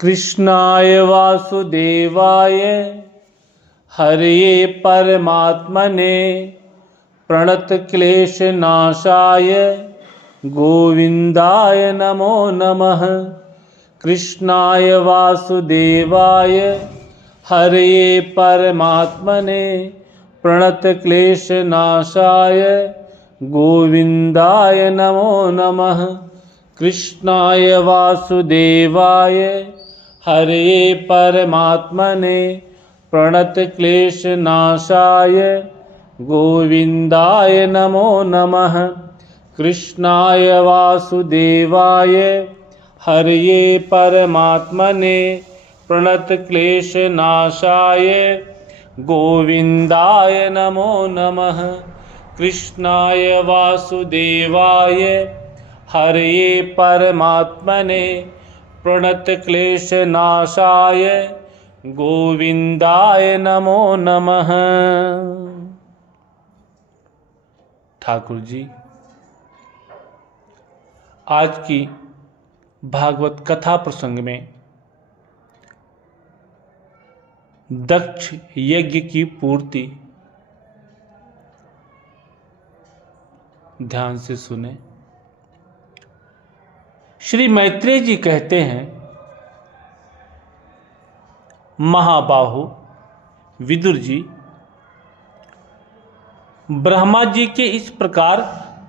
कृष्णाय वासुदेवाय हरये परमात्मने प्रणतक्लेशनाशाय गोविन्दाय नमो नमः। कृष्णाय वासुदेवाय हरये परमात्मने प्रणतक्लेशनाशाय गोविन्दाय नमो नमः। कृष्णाय वासुदेवाय हरये परमात्मने प्रणतक्लेशनाशाय गोविन्दाय नमो नमः। कृष्णाय वासुदेवाय हरये परमात्मने प्रणतक्लेशनाशाय गोविन्दाय नमो नमः। कृष्णाय वासुदेवाय हरये परमात्मने प्रणतक्लेशनाशाय गोविन्दाय नमो नमः। ठाकुर जी, आज की भागवत कथा प्रसंग में दक्ष यज्ञ की पूर्ति ध्यान से सुने। श्री मैत्रेय जी कहते हैं, महाबाहु विदुर जी, ब्रह्मा जी के इस प्रकार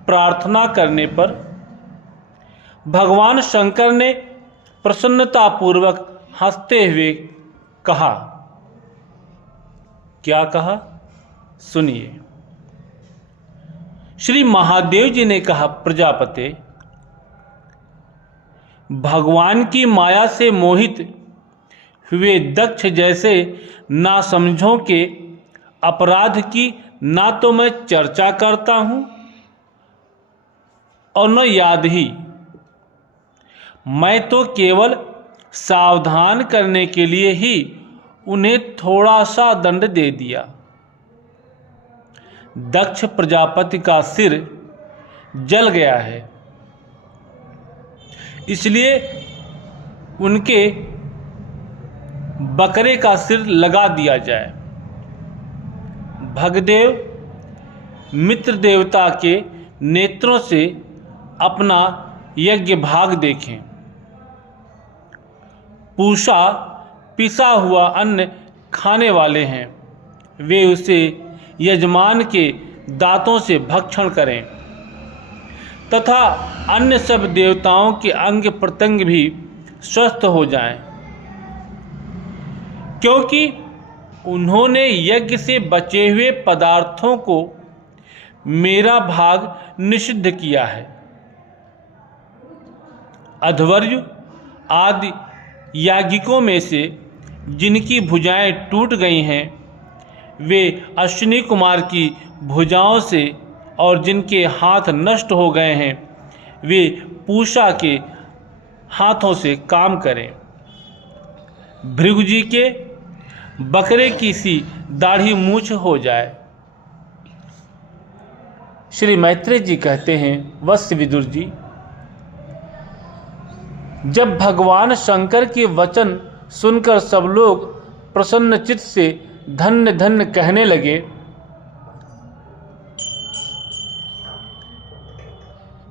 प्रार्थना करने पर भगवान शंकर ने प्रसन्नतापूर्वक हंसते हुए कहा। क्या कहा, सुनिए। श्री महादेव जी ने कहा, प्रजापते, भगवान की माया से मोहित हुए दक्ष जैसे नासमझों के अपराध की ना तो मैं चर्चा करता हूं और न याद ही। मैं तो केवल सावधान करने के लिए ही उन्हें थोड़ा सा दंड दे दिया। दक्ष प्रजापति का सिर जल गया है, इसलिए उनके बकरे का सिर लगा दिया जाए। भगदेव मित्र देवता के नेत्रों से अपना यज्ञ भाग देखें। पूषा पिसा हुआ अन्न खाने वाले हैं, वे उसे यजमान के दांतों से भक्षण करें तथा अन्य सब देवताओं के अंग प्रत्यंग भी स्वस्थ हो जाएं, क्योंकि उन्होंने यज्ञ से बचे हुए पदार्थों को मेरा भाग निषिद्ध किया है। अध्वर्यु आदि याज्ञिकों में से जिनकी भुजाएं टूट गई हैं, वे अश्विनी कुमार की भुजाओं से, और जिनके हाथ नष्ट हो गए हैं, वे पूषा के हाथों से काम करें। भृगु जी के बकरे की सी दाढ़ी मूछ हो जाए। श्री मैत्रेय जी कहते हैं, वत्स विदुर जी, जब भगवान शंकर के वचन सुनकर सब लोग प्रसन्न चित्त से धन्य धन्य कहने लगे,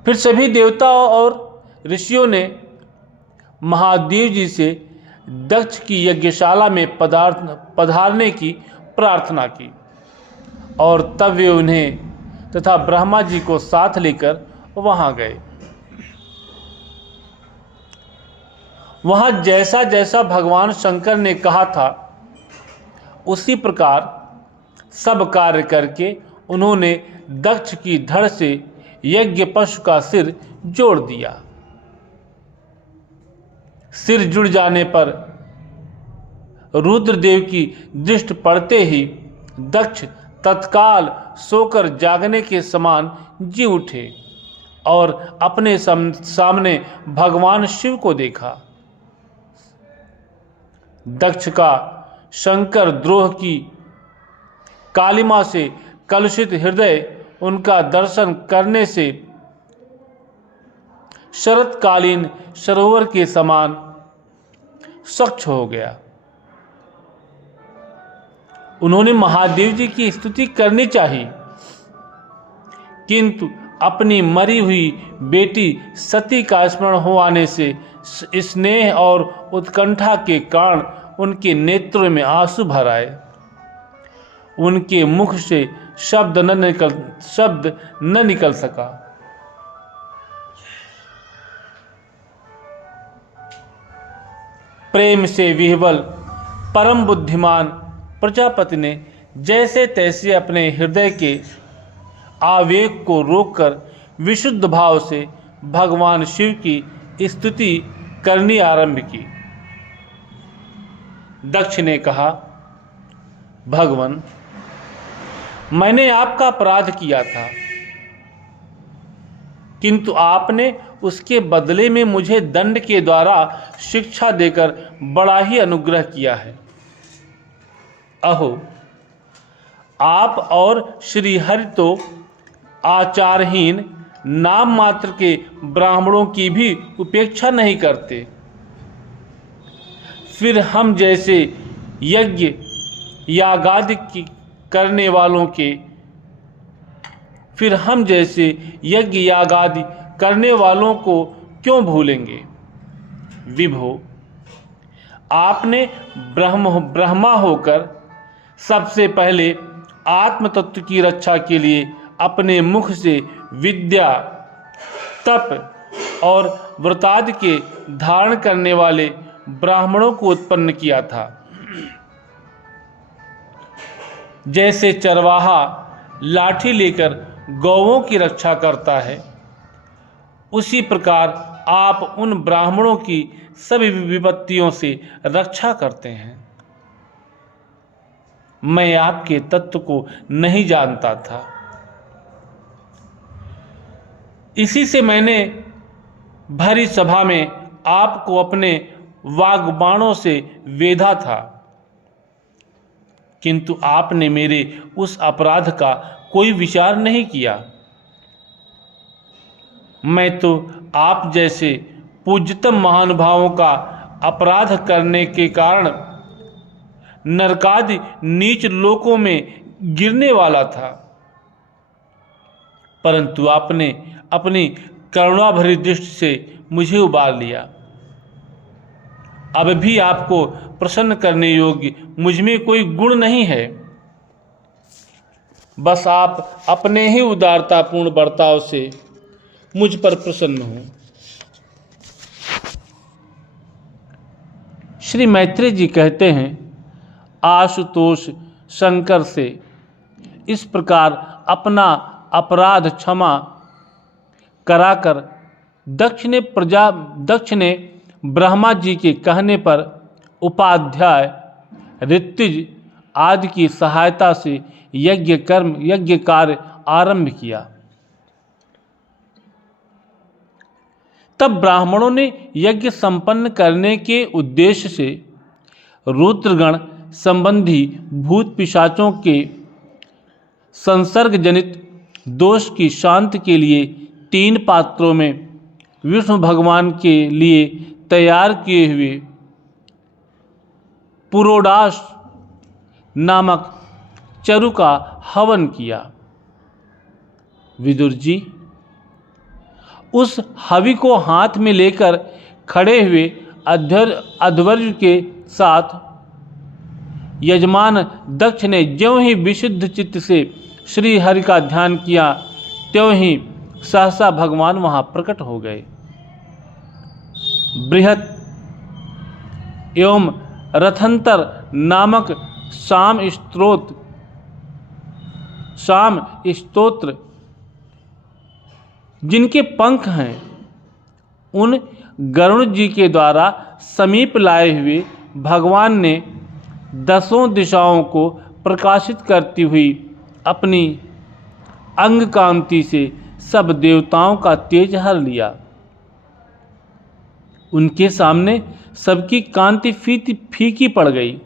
फिर सभी देवताओं और ऋषियों ने महादेव जी से दक्ष की यज्ञशाला में पधारने की प्रार्थना की, और तब वे उन्हें तथा ब्रह्मा जी को साथ लेकर वहां गए। वहां जैसा जैसा भगवान शंकर ने कहा था, उसी प्रकार सब कार्य करके उन्होंने दक्ष की धड़ से यज्ञ पशु का सिर जोड़ दिया। सिर जुड़ जाने पर रुद्रदेव की दृष्टि पड़ते ही दक्ष तत्काल सोकर जागने के समान जी उठे और अपने सामने भगवान शिव को देखा। दक्ष का शंकर द्रोह की कालिमा से कलुषित हृदय उनका दर्शन करने से शरतकालीन सरोवर के समान स्वच्छ हो गया। उन्होंने महादेव जी की स्तुति करनी चाहिए, किंतु अपनी मरी हुई बेटी सती का स्मरण हो आने से स्नेह और उत्कंठा के कारण उनके नेत्रों में आंसू भर आए। उनके मुख से शब्द न निकल सका। प्रेम से विह्वल परम बुद्धिमान प्रजापति ने जैसे तैसे अपने हृदय के आवेग को रोककर विशुद्ध भाव से भगवान शिव की स्तुति करनी आरंभ की। दक्ष ने कहा, भगवान, मैंने आपका अपराध किया था, किंतु आपने उसके बदले में मुझे दंड के द्वारा शिक्षा देकर बड़ा ही अनुग्रह किया है। अहो, आप और श्रीहरि तो आचारहीन नाम मात्र के ब्राह्मणों की भी उपेक्षा नहीं करते। फिर हम जैसे यज्ञ यागादि करने वालों को क्यों भूलेंगे। विभो, आपने ब्रह्मा होकर सबसे पहले आत्म तत्व की रक्षा के लिए अपने मुख से विद्या, तप और व्रतादि के धारण करने वाले ब्राह्मणों को उत्पन्न किया था। जैसे चरवाहा लाठी लेकर गौओं की रक्षा करता है, उसी प्रकार आप उन ब्राह्मणों की सभी विपत्तियों से रक्षा करते हैं। मैं आपके तत्व को नहीं जानता था, इसी से मैंने भरी सभा में आपको अपने वाग्बाणों से वेधा था, किंतु आपने मेरे उस अपराध का कोई विचार नहीं किया। मैं तो आप जैसे पूज्यतम महानुभावों का अपराध करने के कारण नरकादि नीच लोकों में गिरने वाला था, परंतु आपने अपनी करुणा भरी दृष्टि से मुझे उबार लिया। अब भी आपको प्रसन्न करने योग्य मुझ में कोई गुण नहीं है, बस आप अपने ही उदारतापूर्ण बर्ताव से मुझ पर प्रसन्न हो। श्री मैत्रेय जी कहते हैं, आशुतोष शंकर से इस प्रकार अपना अपराध क्षमा कराकर दक्ष ने ब्रह्मा जी के कहने पर उपाध्याय, ऋत्विज आदि की सहायता से यज्ञ कार्य आरंभ किया। तब ब्राह्मणों ने यज्ञ संपन्न करने के उद्देश्य से रुद्रगण संबंधी भूत पिशाचों के संसर्ग जनित दोष की शांति के लिए 3 पात्रों में विष्णु भगवान के लिए तैयार किए हुए पुरोडाश नामक चरु का हवन किया। विदुर जी उस हवि को हाथ में लेकर खड़े हुए अध्वर्यु के साथ यजमान दक्ष ने ज्यों ही विशुद्ध चित्त से श्री हरि का ध्यान किया, त्यों ही सहसा भगवान वहां प्रकट हो गए। बृहत एवं रथंतर नामक शाम स्तोत्र जिनके पंख हैं, उन गरुण जी के द्वारा समीप लाए हुए भगवान ने 10 दिशाओं को प्रकाशित करती हुई अपनी अंग कांति से सब देवताओं का तेज हर लिया। उनके सामने सबकी कांति फीकी पड़ गई।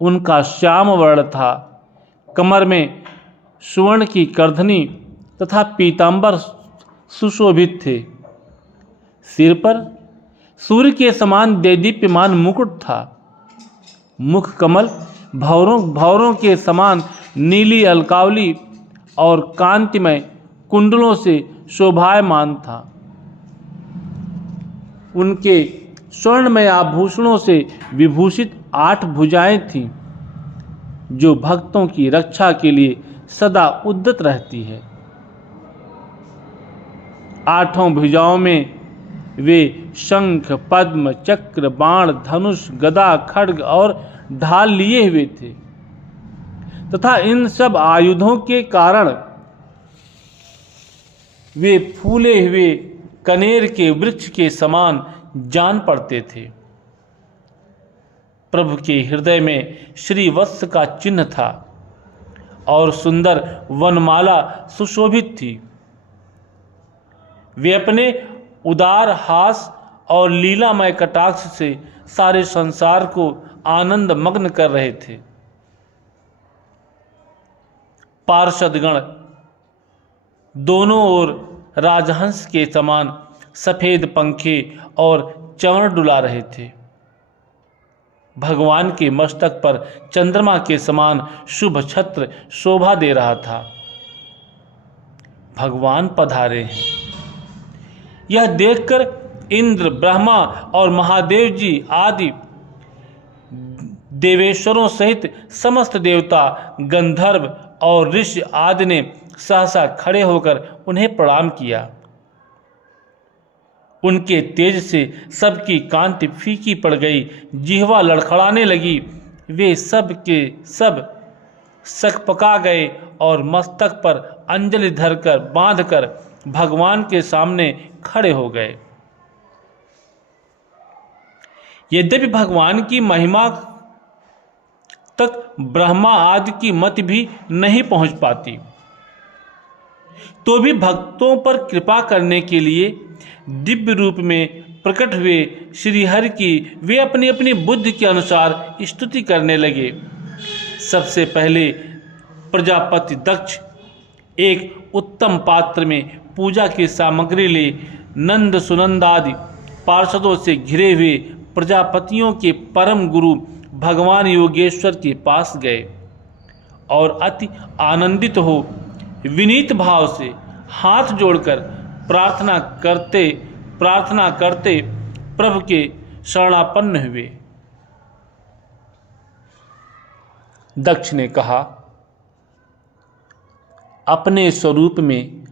उनका श्याम वर्ण था, कमर में सुवर्ण की करधनी तथा पीतांबर सुशोभित थे। सिर पर सूर्य के समान देदीप्यमान मुकुट था। मुख कमल भौरों के समान नीली अलकावली और कांतिमय कुंडलों से शोभायमान था। उनके स्वर्णमय आभूषणों से विभूषित 8 भुजाएं थीं, जो भक्तों की रक्षा के लिए सदा उद्यत रहती है। 8 भुजाओं में वे शंख, पद्म, चक्र, बाण, धनुष, गदा, खड्ग और ढाल लिए हुए थे तथा इन सब आयुधों के कारण वे फूले हुए कनेर के वृक्ष के समान जान पड़ते थे। प्रभु के हृदय में श्री वत्स का चिन्ह था और सुंदर वनमाला सुशोभित थी। वे अपने उदार हास और लीलामय कटाक्ष से सारे संसार को आनंद मग्न कर रहे थे। पार्षदगण दोनों ओर राजहंस के समान सफेद पंखे और चंवर डुला रहे थे। भगवान के मस्तक पर चंद्रमा के समान शुभ छत्र शोभा दे रहा था। भगवान पधारे हैं, यह देखकर इंद्र, ब्रह्मा और महादेव जी आदि देवेश्वरों सहित समस्त देवता, गंधर्व और ऋषि आदि ने सहसा खड़े होकर उन्हें प्रणाम किया। उनके तेज से सबकी कांति फीकी पड़ गई, जिह्वा लड़खड़ाने लगी। वे सब के सब सकपका गए और मस्तक पर अंजलि धरकर बांधकर भगवान के सामने खड़े हो गए। यद्यपि भगवान की महिमा तक ब्रह्मा आदि की मति भी नहीं पहुंच पाती, तो भी भक्तों पर कृपा करने के लिए दिव्य रूप में प्रकट हुए श्री हरि की वे अपनी अपनी बुद्धि के अनुसार स्तुति करने लगे। सबसे पहले प्रजापति दक्ष एक उत्तम पात्र में पूजा की सामग्री ले नंद सुनंद आदि पार्षदों से घिरे हुए प्रजापतियों के परम गुरु भगवान योगेश्वर के पास गए और अति आनंदित हो विनीत भाव से हाथ जोड़कर प्रार्थना करते प्रभु के शरणापन्न हुए। दक्ष ने कहा, अपने स्वरूप में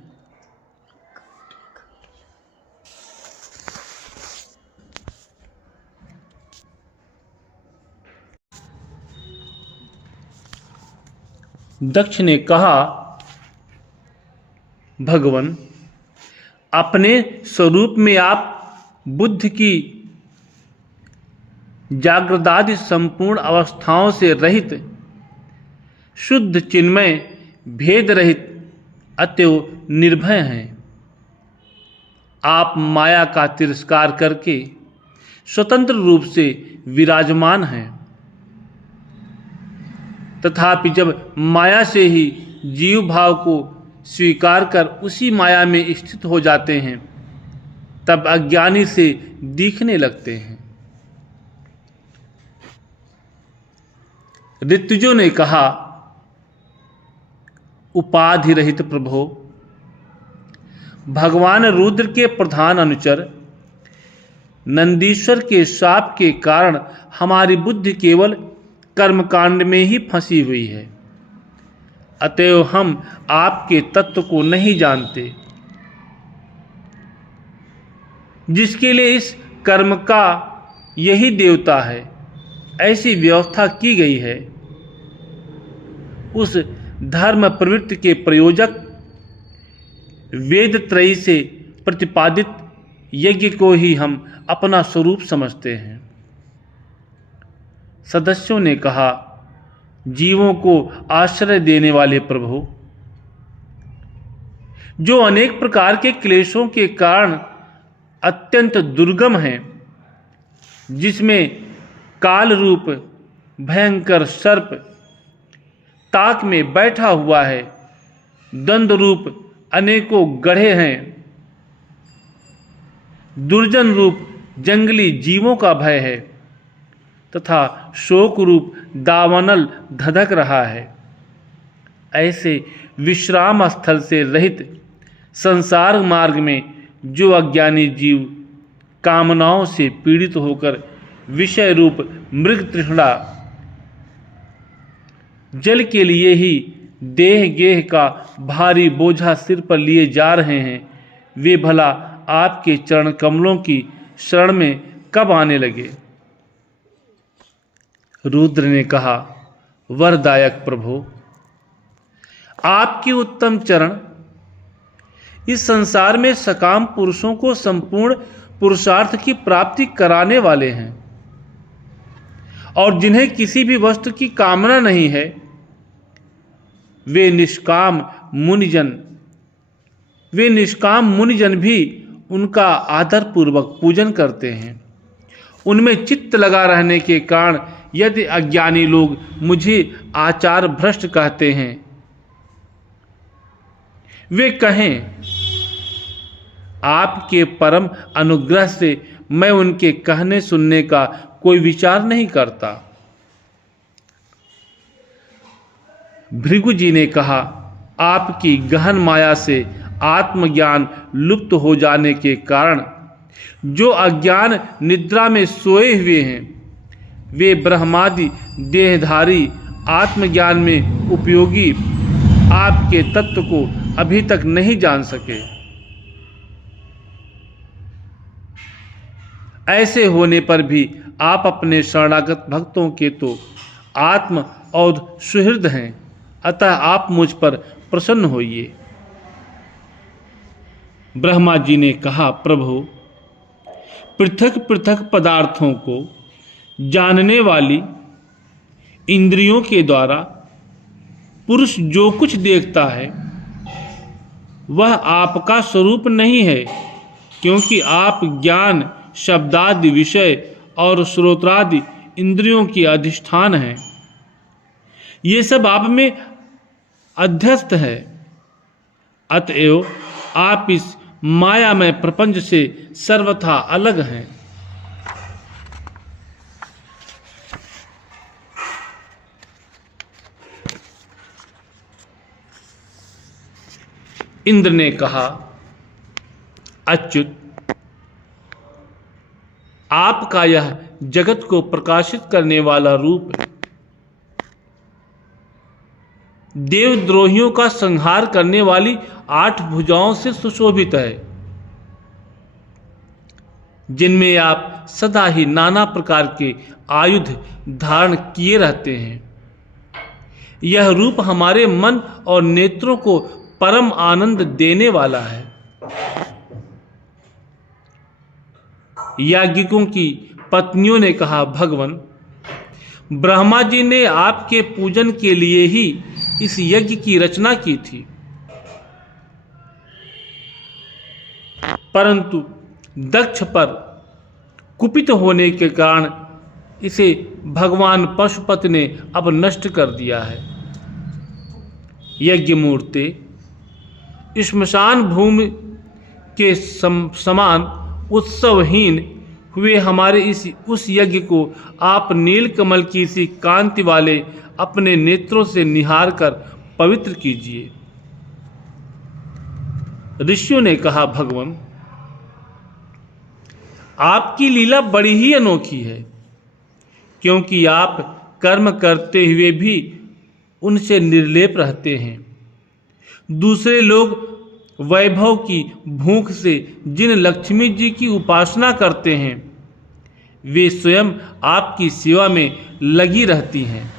दक्ष ने कहा, भगवान, अपने स्वरूप में आप बुद्ध की जागृदादि संपूर्ण अवस्थाओं से रहित, शुद्ध चिन्मय, भेद रहित, अतएव निर्भय हैं। आप माया का तिरस्कार करके स्वतंत्र रूप से विराजमान हैं। तथापि जब माया से ही जीव भाव को स्वीकार कर उसी माया में स्थित हो जाते हैं, तब अज्ञानी से दिखने लगते हैं। ऋतुजों ने कहा, उपाधि रहित प्रभो, भगवान रुद्र के प्रधान अनुचर नंदीश्वर के शाप के कारण हमारी बुद्धि केवल कर्मकांड में ही फंसी हुई है। अतएव हम आपके तत्व को नहीं जानते, जिसके लिए इस कर्म का यही देवता है, ऐसी व्यवस्था की गई है। उस धर्म प्रवृत्ति के प्रयोजक वेद त्रयी से प्रतिपादित यज्ञ को ही हम अपना स्वरूप समझते हैं। सदस्यों ने कहा, जीवों को आश्रय देने वाले प्रभु, जो अनेक प्रकार के क्लेशों के कारण अत्यंत दुर्गम हैं, जिसमें काल रूप भयंकर सर्प ताक में बैठा हुआ है, दंड रूप अनेकों गढ़े हैं, दुर्जन रूप जंगली जीवों का भय है तथा शोक रूप दावानल धधक रहा है। ऐसे विश्राम स्थल से रहित संसार मार्ग में जो अज्ञानी जीव कामनाओं से पीड़ित होकर विषय रूप मृग तृष्णा जल के लिए ही देह गेह का भारी बोझा सिर पर लिए जा रहे हैं, वे भला आपके चरण कमलों की शरण में कब आने लगे। रुद्र ने कहा, वरदायक प्रभु, आपके उत्तम चरण इस संसार में सकाम पुरुषों को संपूर्ण पुरुषार्थ की प्राप्ति कराने वाले हैं, और जिन्हें किसी भी वस्तु की कामना नहीं है वे निष्काम मुनिजन भी उनका आदर पूर्वक पूजन करते हैं। उनमें चित्त लगा रहने के कारण यदि अज्ञानी लोग मुझे आचार भ्रष्ट कहते हैं, वे कहें आपके परम अनुग्रह से मैं उनके कहने सुनने का कोई विचार नहीं करता। भृगु जी ने कहा, आपकी गहन माया से आत्मज्ञान लुप्त हो जाने के कारण जो अज्ञान निद्रा में सोए हुए हैं, वे ब्रह्मादि देहधारी आत्मज्ञान में उपयोगी आपके तत्व को अभी तक नहीं जान सके। ऐसे होने पर भी आप अपने शरणागत भक्तों के तो आत्म और सुहृद हैं, अतः आप मुझ पर प्रसन्न होइए। ब्रह्मा जी ने कहा, प्रभु, पृथक पृथक पदार्थों को जानने वाली इंद्रियों के द्वारा पुरुष जो कुछ देखता है वह आपका स्वरूप नहीं है, क्योंकि आप ज्ञान शब्दादि विषय और श्रोत्रादि इंद्रियों के अधिष्ठान हैं। ये सब आप में अध्यस्त है, अतएव आप इस मायामय प्रपंच से सर्वथा अलग हैं। इंद्र ने कहा, अच्युत, आपका यह जगत को प्रकाशित करने वाला रूप देवद्रोहियों का संहार करने वाली 8 भुजाओं से सुशोभित है, जिनमें आप सदा ही नाना प्रकार के आयुध धारण किए रहते हैं। यह रूप हमारे मन और नेत्रों को परम आनंद देने वाला है। याज्ञिकों की पत्नियों ने कहा, भगवान, ब्रह्मा जी ने आपके पूजन के लिए ही इस यज्ञ की रचना की थी, परंतु दक्ष पर कुपित होने के कारण इसे भगवान पशुपति ने अब नष्ट कर दिया है। यज्ञ मूर्ते, श्मशान भूमि के समान उत्सवहीन हुए हमारे उस यज्ञ को आप नीलकमल की सी कांति वाले अपने नेत्रों से निहार कर पवित्र कीजिए। ऋषियों ने कहा, भगवान, आपकी लीला बड़ी ही अनोखी है, क्योंकि आप कर्म करते हुए भी उनसे निर्लेप रहते हैं। दूसरे लोग वैभव की भूख से जिन लक्ष्मी जी की उपासना करते हैं, वे स्वयं आपकी सेवा में लगी रहती हैं,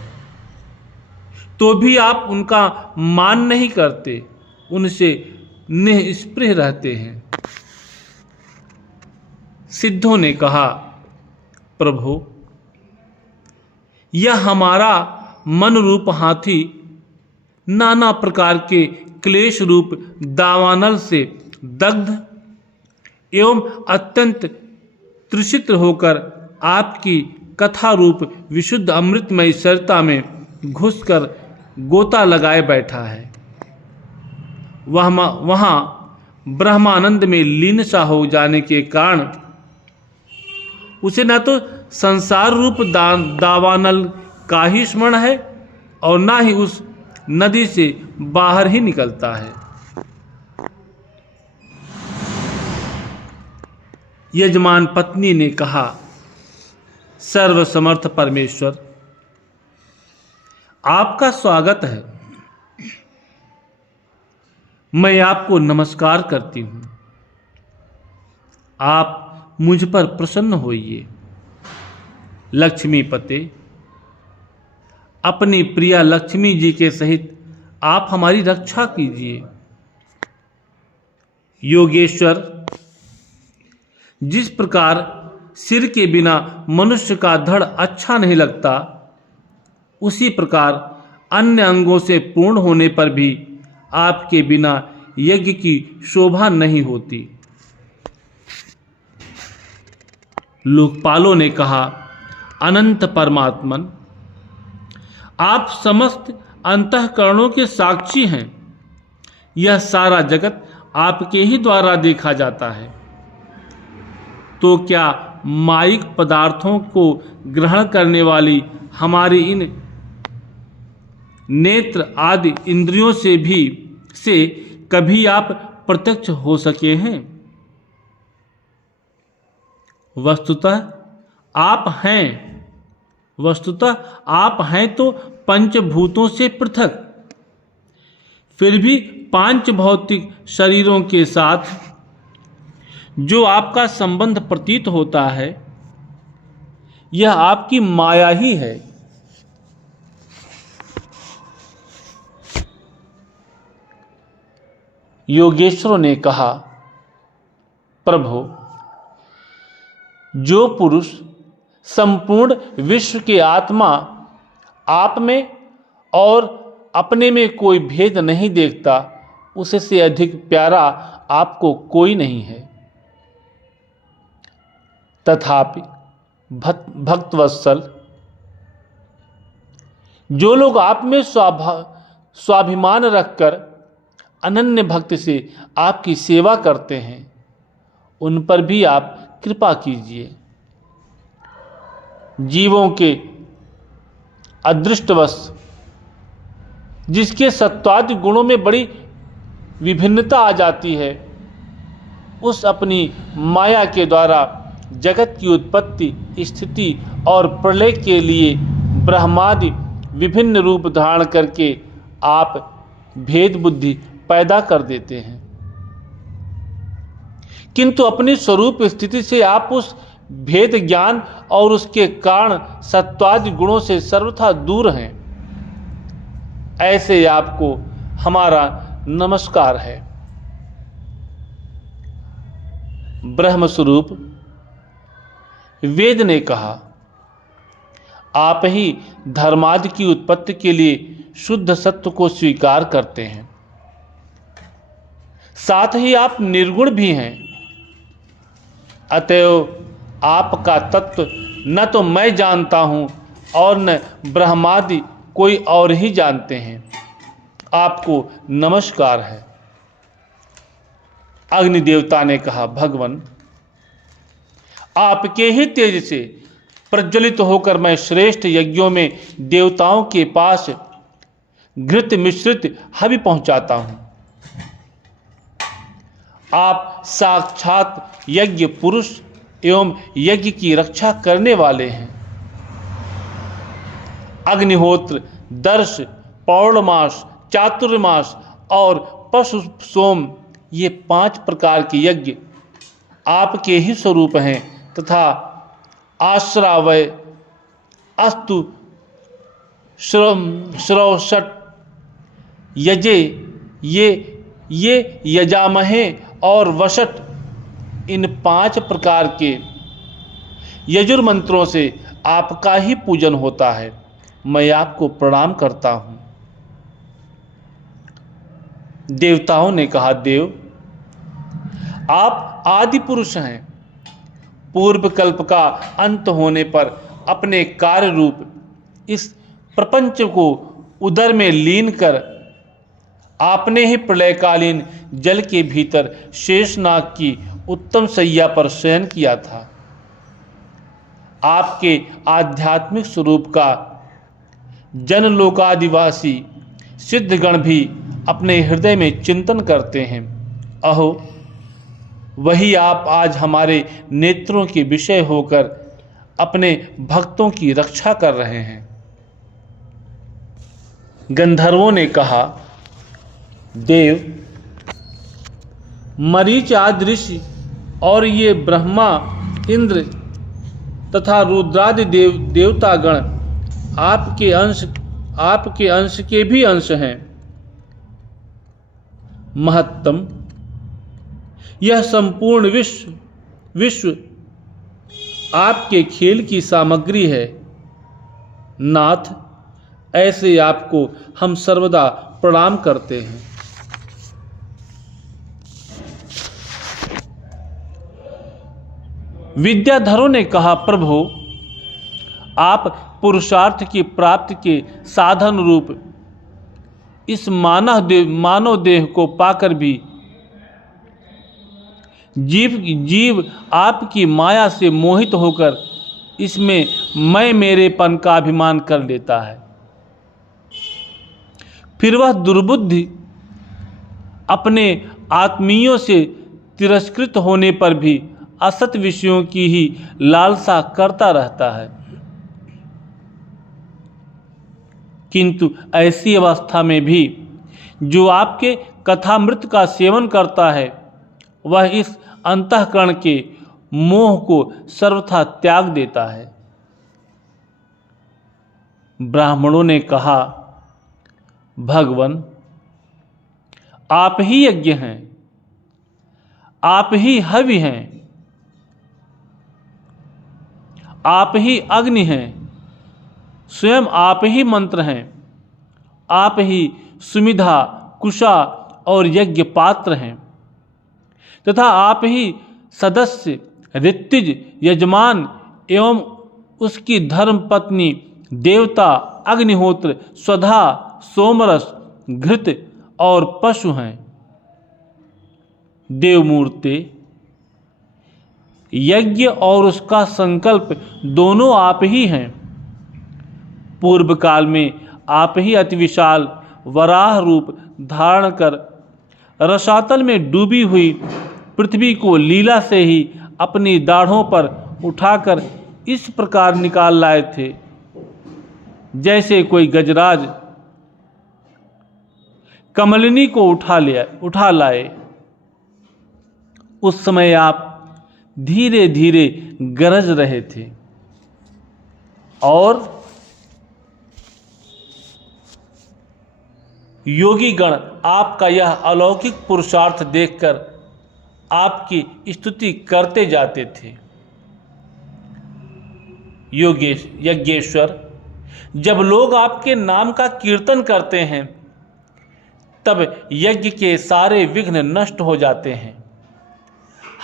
तो भी आप उनका मान नहीं करते, उनसे निस्पृह रहते हैं। सिद्धों ने कहा, प्रभु, यह हमारा मन रूप हाथी नाना प्रकार के क्लेश रूप दावानल से दग्ध एवं अत्यंत तृषित होकर आपकी कथा रूप विशुद्ध अमृतमय सरिता में घुसकर गोता लगाए बैठा है। वहाँ ब्रह्मानंद में लीन सा हो जाने के कारण उसे ना तो संसार रूप दावानल का ही स्मरण है और ना ही उस नदी से बाहर ही निकलता है। यजमान पत्नी ने कहा, सर्वसमर्थ परमेश्वर, आपका स्वागत है। मैं आपको नमस्कार करती हूं। आप मुझ पर प्रसन्न होइए। लक्ष्मीपते, अपनी प्रिया लक्ष्मी जी के सहित आप हमारी रक्षा कीजिए। योगेश्वर, जिस प्रकार सिर के बिना मनुष्य का धड़ अच्छा नहीं लगता, उसी प्रकार अन्य अंगों से पूर्ण होने पर भी आपके बिना यज्ञ की शोभा नहीं होती। लोकपालों ने कहा, अनंत परमात्मन, आप समस्त अंतःकरणों के साक्षी हैं। यह सारा जगत आपके ही द्वारा देखा जाता है। तो क्या मायिक पदार्थों को ग्रहण करने वाली हमारी इन नेत्र आदि इंद्रियों से कभी आप प्रत्यक्ष हो सके हैं? वस्तुतः आप हैं तो पंचभूतों से पृथक, फिर भी पांच भौतिक शरीरों के साथ जो आपका संबंध प्रतीत होता है, यह आपकी माया ही है। योगेश्वरों ने कहा, प्रभु, जो पुरुष संपूर्ण विश्व के आत्मा आप में और अपने में कोई भेद नहीं देखता, उससे अधिक प्यारा आपको कोई नहीं है। तथापि भक्तवत्सल, जो लोग आप में स्वाभिमान रखकर अनन्य भक्ति से आपकी सेवा करते हैं, उन पर भी आप कृपा कीजिए। जीवों के अदृष्टवश जिसके सत्वादि गुणों में बड़ी विभिन्नता आ जाती है, उस अपनी माया के द्वारा जगत की उत्पत्ति, स्थिति और प्रलय के लिए ब्रह्मादि विभिन्न रूप धारण करके आप भेद बुद्धि पैदा कर देते हैं। किंतु अपनी स्वरूप स्थिति से आप उस भेद ज्ञान और उसके कारण सत्वादि गुणों से सर्वथा दूर हैं। ऐसे आपको हमारा नमस्कार है। ब्रह्म स्वरूप वेद ने कहा, आप ही धर्मादि की उत्पत्ति के लिए शुद्ध सत्य को स्वीकार करते हैं। साथ ही आप निर्गुण भी हैं। अतएव आपका तत्व न तो मैं जानता हूं और न ब्रह्मादि कोई और ही जानते हैं। आपको नमस्कार है। अग्नि देवता ने कहा, भगवान, आपके ही तेज से प्रज्वलित होकर मैं श्रेष्ठ यज्ञों में देवताओं के पास घृत मिश्रित हवि पहुंचाता हूं। आप साक्षात यज्ञ पुरुष एवं यज्ञ की रक्षा करने वाले हैं। अग्निहोत्र, दर्श, पौर्णमास, चातुर्मास और पशु सोम, ये 5 प्रकार के यज्ञ आपके ही स्वरूप हैं तथा आश्रावय, अस्तु, श्रौषट, यजे, ये यजामहे और वशट, इन 5 प्रकार के यजुर्मंत्रों से आपका ही पूजन होता है। मैं आपको प्रणाम करता हूं। देवताओं ने कहा, देव, आप आदि पुरुष हैं। पूर्व कल्प का अंत होने पर अपने कार्य रूप इस प्रपंच को उदर में लीन कर आपने ही प्रलयकालीन जल के भीतर शेषनाग की उत्तम सैया पर शयन किया था। आपके आध्यात्मिक स्वरूप का जनलोकादिवासी सिद्धगण भी अपने हृदय में चिंतन करते हैं। अहो, वही आप आज हमारे नेत्रों के विषय होकर अपने भक्तों की रक्षा कर रहे हैं। गंधर्वों ने कहा, देव, मरीच आदि ऋषि और ये ब्रह्मा, इंद्र तथा रुद्रादि देवतागण आपके अंश के भी अंश हैं। महत्तम, यह संपूर्ण विश्व आपके खेल की सामग्री है। नाथ, ऐसे आपको हम सर्वदा प्रणाम करते हैं। विद्याधरों ने कहा, प्रभु, आप पुरुषार्थ की प्राप्ति के साधन रूप इस मानव देह को पाकर भी जीव आपकी माया से मोहित होकर इसमें मैं मेरेपन का अभिमान कर लेता है। फिर वह दुर्बुद्धि अपने आत्मीयों से तिरस्कृत होने पर भी असत विषयों की ही लालसा करता रहता है। किंतु ऐसी अवस्था में भी जो आपके कथामृत का सेवन करता है, वह इस अंतःकरण के मोह को सर्वथा त्याग देता है। ब्राह्मणों ने कहा, भगवन, आप ही यज्ञ हैं, आप ही हवि हैं, आप ही अग्नि हैं, स्वयं आप ही मंत्र हैं, आप ही सुमिधा, कुशा और यज्ञ पात्र हैं, तथा आप ही सदस्य, ऋत्विज, यजमान एवं उसकी धर्म पत्नी, देवता, अग्निहोत्र, स्वधा, सोमरस, घृत और पशु हैं। देवमूर्ते, यज्ञ और उसका संकल्प दोनों आप ही हैं। पूर्व काल में आप ही अति विशाल वराह रूप धारण कर रसातल में डूबी हुई पृथ्वी को लीला से ही अपनी दाढ़ों पर उठाकर इस प्रकार निकाल लाए थे, जैसे कोई गजराज कमलिनी को उठा लाए। उस समय आप धीरे धीरे गरज रहे थे और योगी गण आपका यह अलौकिक पुरुषार्थ देखकर आपकी स्तुति करते जाते थे। यज्ञेश्वर, जब लोग आपके नाम का कीर्तन करते हैं, तब यज्ञ के सारे विघ्न नष्ट हो जाते हैं।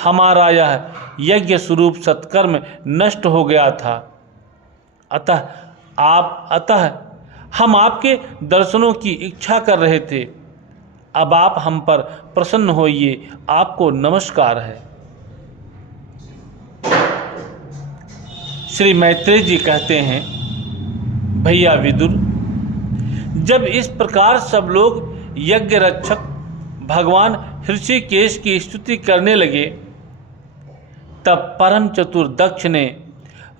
हमारा यह यज्ञ स्वरूप सत्कर्म नष्ट हो गया था, अतः हम आपके दर्शनों की इच्छा कर रहे थे। अब आप हम पर प्रसन्न होइए, आपको नमस्कार है। श्री मैत्रेय जी कहते हैं, भैया विदुर, जब इस प्रकार सब लोग यज्ञ रक्षक भगवान ऋषिकेश की स्तुति करने लगे, तब परम चतुर दक्ष ने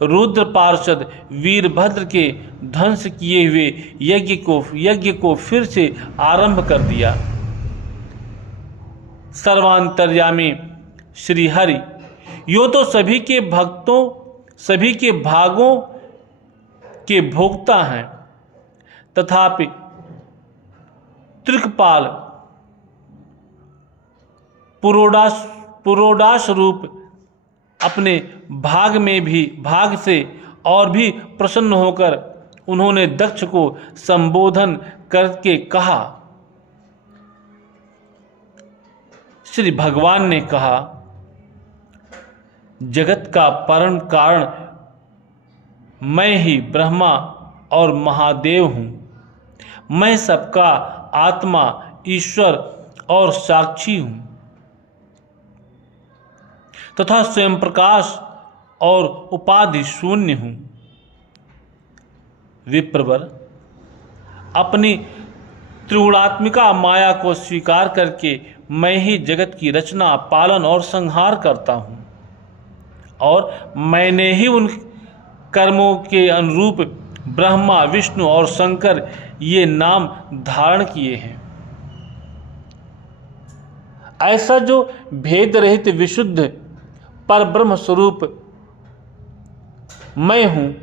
रुद्र पार्षद वीरभद्र के ध्वंस किए हुए यज्ञ को फिर से आरंभ कर दिया। सर्वांतर्यामी श्री हरि यो तो सभी के भक्तों, सभी के भागों के भोक्ता हैं, तथापि त्रिकपाल पुरोडाश रूप अपने भाग से और भी प्रसन्न होकर उन्होंने दक्ष को संबोधन करके कहा। श्री भगवान ने कहा, जगत का परम कारण मैं ही ब्रह्मा और महादेव हूँ। मैं सबका आत्मा, ईश्वर और साक्षी हूँ तथा स्वयं प्रकाश और उपाधि शून्य हूँ। विप्रवर, अपनी त्रिगुणात्मिका माया को स्वीकार करके मैं ही जगत की रचना, पालन और संहार करता हूँ, और मैंने ही उन कर्मों के अनुरूप ब्रह्मा, विष्णु और शंकर ये नाम धारण किए हैं। ऐसा जो भेद रहित विशुद्ध पर ब्रह्म स्वरूप मैं हूँ,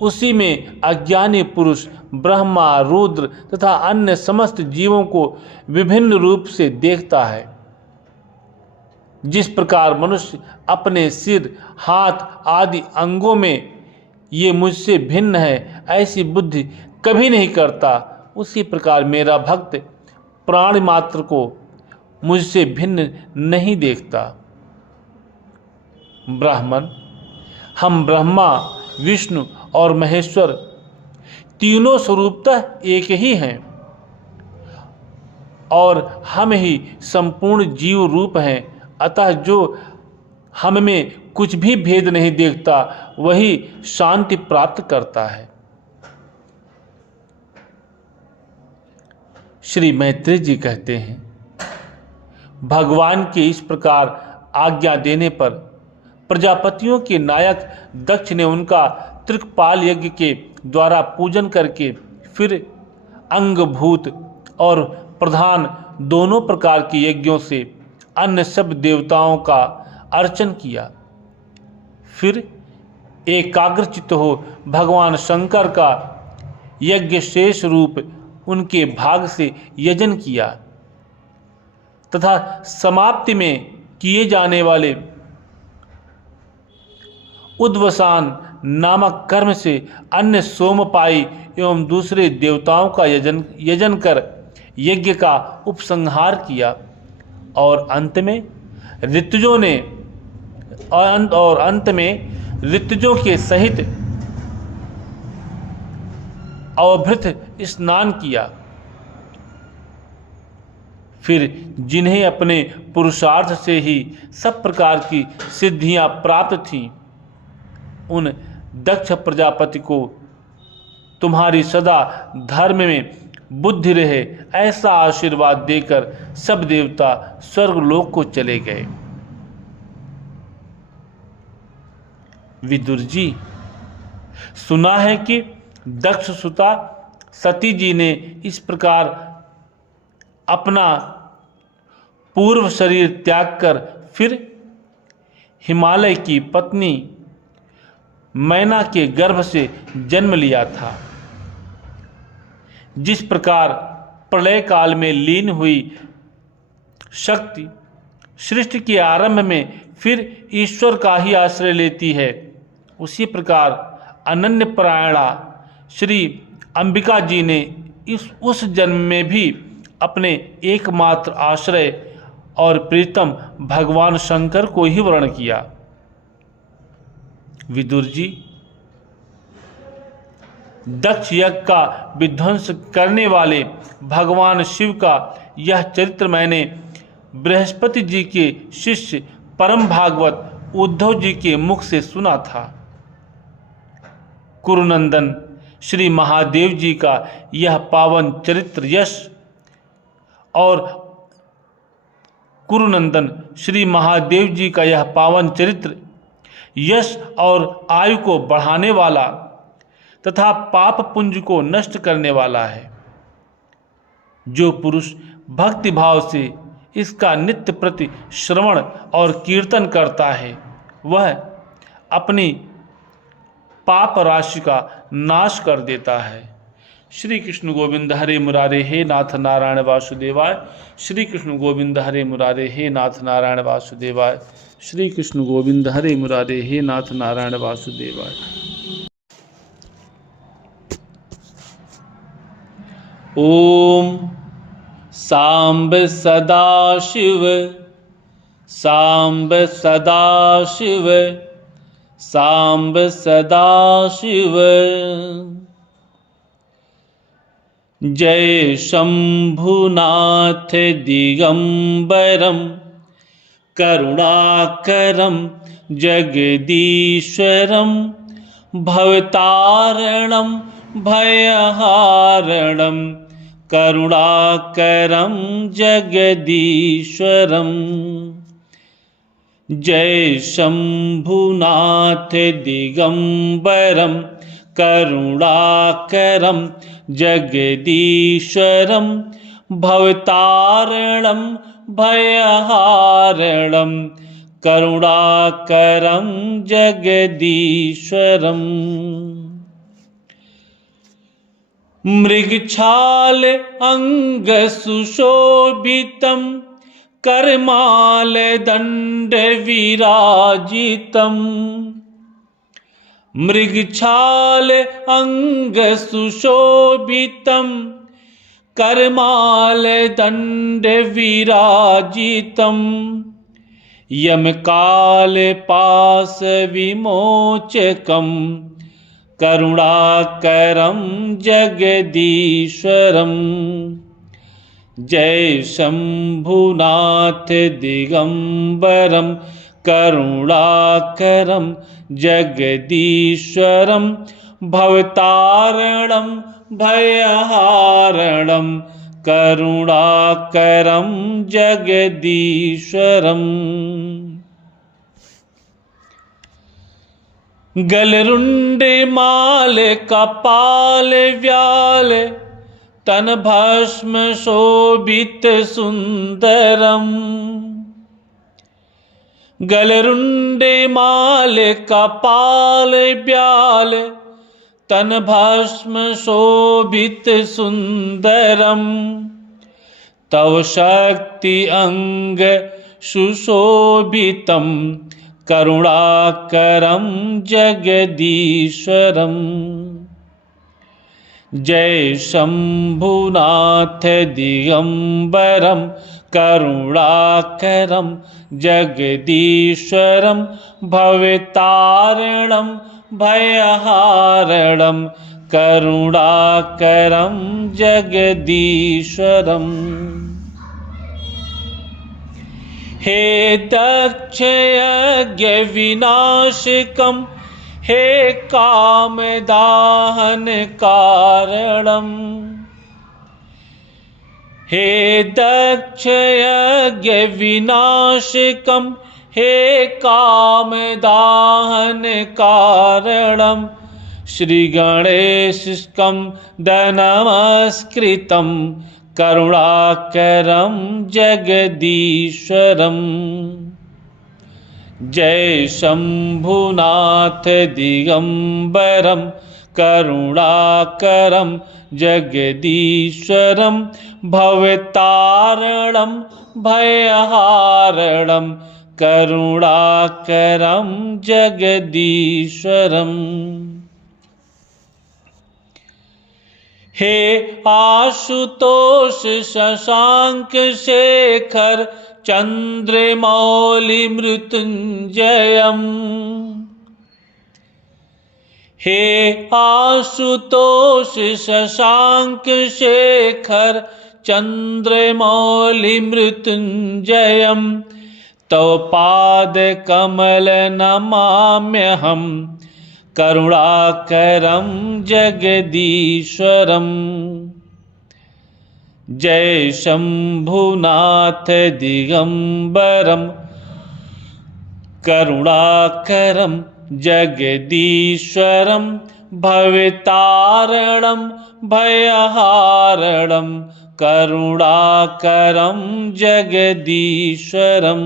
उसी में अज्ञानी पुरुष ब्रह्मा, रुद्र तथा अन्य समस्त जीवों को विभिन्न रूप से देखता है। जिस प्रकार मनुष्य अपने सिर, हाथ आदि अंगों में ये मुझसे भिन्न है ऐसी बुद्धि कभी नहीं करता, उसी प्रकार मेरा भक्त प्राण मात्र को मुझसे भिन्न नहीं देखता। ब्राह्मण, हम ब्रह्मा, विष्णु और महेश्वर तीनों स्वरूपतः एक ही हैं, और हम ही संपूर्ण जीव रूप हैं। अतः जो हम में कुछ भी भेद नहीं देखता, वही शांति प्राप्त करता है। श्री मैत्रेय जी कहते हैं, भगवान के इस प्रकार आज्ञा देने पर प्रजापतियों के नायक दक्ष ने उनका त्रिकपाल यज्ञ के द्वारा पूजन करके फिर अंगभूत और प्रधान दोनों प्रकार के यज्ञों से अन्य सब देवताओं का अर्चन किया। फिर एकाग्रचित्त हो भगवान शंकर का यज्ञ शेष रूप उनके भाग से यजन किया तथा समाप्ति में किए जाने वाले उद्वसान नामक कर्म से अन्य सोमपाई एवं दूसरे देवताओं का यजन कर यज्ञ का उपसंहार किया, और अंत में ऋतुजों के सहित अवभृत स्नान किया। फिर जिन्हें अपने पुरुषार्थ से ही सब प्रकार की सिद्धियां प्राप्त थीं, उन दक्ष प्रजापति को तुम्हारी सदा धर्म में बुद्धि रहे ऐसा आशीर्वाद देकर सब देवता स्वर्गलोक को चले गए। विदुर जी, सुना है कि दक्ष सुता सती जी ने इस प्रकार अपना पूर्व शरीर त्याग कर फिर हिमालय की पत्नी मैना के गर्भ से जन्म लिया था। जिस प्रकार प्रलय काल में लीन हुई शक्ति सृष्टि के आरंभ में फिर ईश्वर का ही आश्रय लेती है, उसी प्रकार अनन्य परायणा श्री अंबिका जी ने उस जन्म में भी अपने एकमात्र आश्रय और प्रीतम भगवान शंकर को ही वर्ण किया। विदुर जी, दक्ष यज्ञ का विध्वंस करने वाले भगवान शिव का यह चरित्र मैंने बृहस्पति जी के शिष्य परम भागवत उद्धव जी के मुख से सुना था। कुरुनंदन श्री महादेव जी का यह पावन चरित्र यश और कुरुनंदन श्री महादेव जी का यह पावन चरित्र यश और आयु को बढ़ाने वाला तथा पाप पुंज को नष्ट करने वाला है। जो पुरुष भक्ति भाव से इसका नित्य प्रति श्रवण और कीर्तन करता है, वह अपनी पाप राशि का नाश कर देता है। श्री कृष्ण गोविंद हरे मुरारे, हे नाथ नारायण वासुदेवाय। श्री कृष्ण गोविंद हरे मुरारे, हे नाथ नारायण वासुदेवाय। श्री कृष्ण गोविंद हरे मुरारे, हे नाथ नारायण वासुदेवाय। ओम सांब सदाशिव, सांब सदाशिव, सांब सदाशिव। जय शंभुनाथ दिगंबरम करुणाकरं जगदीश्वरं भवतारणं भयहारणं करुणाकरं जगदीश्वरं। जय शंभुनाथ दिगंबरं करुणाकरं जगदीश्वरं भवतारणं भयहारणं करुणाकरं जगदीश्वरम्। मृगछाल अंग सुशोभितं करमाल दंड विराजितं। मृगछाल अंग सुशोभितं करमाल दंड विराजितं। यमकाल पास विमोचकं करुणाकरं जगदीश्वरं। जय शंभुनाथ दिगंबरं करुणाकरं जगदीश्वरं भवतारणं भयहारणं करुणाकरं जगदीश्वरम्। गलरुंड माल कपाल व्याल तन भस्म शोभित सुंदरम। गलरुंड माल कपाल व्याल तन भस्म शोभित सुंदरम। तव शक्ति अंग सुशोभितं करुणाकरं जगदीश्वरं। जय शंभुनाथ दिगंबरं करुणाकरं जगदीश्वरं भवतारणं भयहारणं करुणाकरं जगदीश्वरम्। हे दक्ष यज्ञ विनाशकं हे कामदाहन कारणं। हे दक्ष यज्ञ विनाशकं हे कामदाहन कारणं। श्री गणेशकं नमस्कृतं करुणाकरं जगदीश्वरम्। जय शंभुनाथ दिगंबरं करुणाकरं जगदीश्वरं भवतारणं भयहारणं करुणाकरं जगदीश्वरम्। हे आशुतोष शशांक शेखर चंद्रमौलि मृत्युंजयम्। हे आशुतोष शशांक शेखर चंद्रमौलि मृत्युंजयम्। तव पाद कमल नमाम्यहं करुणाकरं जगदीश्वरम्। जय शंभुनाथ दिगंबरं करुणाकरं जगदीश्वरं भवतारणं भयहारणं करुणाकरं जगदीश्वरम्।